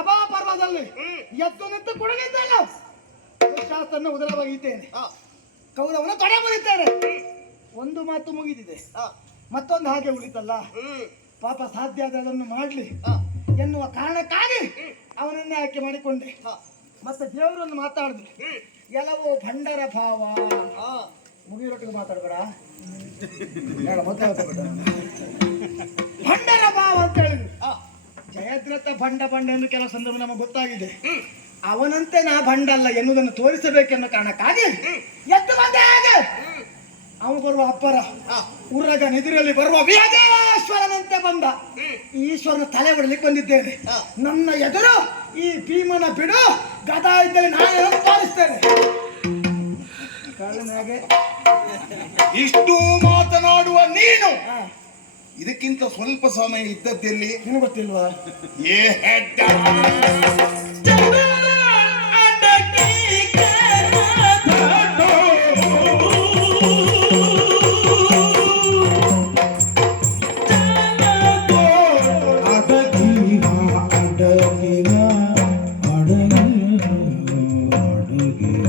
ಸಭಾ ಪರ್ವದಲ್ಲಿ ಎದ್ದು ನಿಂತು ಕುಡಿದಿದ್ದಲ್ಲ ಶಾಸ್ತ್ರನ ಉದರವಾಗಿದ್ದೇನೆ ಕೌರವನ ತೊಡೆ ಮುರಿತೇನೆ. ಒಂದು ಮಾತು ಮುಗಿದಿದೆ. ಮತ್ತೊಂದು ಹಾಗೆ ಉಳಿತಲ್ಲ. ಪಾಪ ಸಾಧ್ಯ ಆದ್ರೆ ಅದನ್ನು ಮಾಡ್ಲಿ. ಎನ್ನುವ ಕಾರಣಕ್ಕಾಗಿ ಅವನನ್ನೇ ಆಯ್ಕೆ ಮಾಡಿಕೊಂಡೆ. ಮತ್ತೆ ದೇವರನ್ನು ಮಾತಾಡಿದ್ರು ಎಲ್ಲವೋ ಭಂಡರ ಭಾವ. ಮುಗಿರೊಟ್ಟಿಗೆ ಮಾತಾಡಬೇಡ. ಭಂಡರ ಜಯದ್ರಥ ಭಂಡ ಭಂಡ ಎಂದು ಕೆಲವು ಸಂದರ್ಭ ನಮಗೆ ಗೊತ್ತಾಗಿದೆ. ಅವನಂತೆ ನಾ ಭಂಡ ಅಲ್ಲ ಎನ್ನುವುದನ್ನು ತೋರಿಸಬೇಕೆನ್ನೋ ಕಾರಣಕ್ಕಾಗಿ ಎದ್ದು ಬಂದೆ ಹಾಗೆ. ಅವನು ಬರುವ ಅಪ್ಪರ ಉರ್ರಗ ನಿದಿರಲ್ಲಿ ಬರುವ ವೀರೇಶ್ವರನಂತೆ ಬಂದ. ಈಶ್ವರನ ತಲೆ ಹೊಡಲಿಕ್ಕೆ ಬಂದಿದ್ದೇನೆ. ನನ್ನ ಎದುರು ಈ ಭೀಮನ ಬಿಡು ಗದಾ ಇದ್ದಲ್ಲಿ ನಾನು ಕಾರಣನಾಗೆ ಇಷ್ಟು ಮಾತನಾಡುವ ನೀನು ಇದಕ್ಕಿಂತ ಸ್ವಲ್ಪ ಸಮಯ ಇದ್ದದ್ದಲ್ಲಿ ನಿನಗೆ ಗೊತ್ತಿಲ್ವಾ ಏ ಅಡಗಿನ ಅಡಗಿನ ಅಡಗಿನ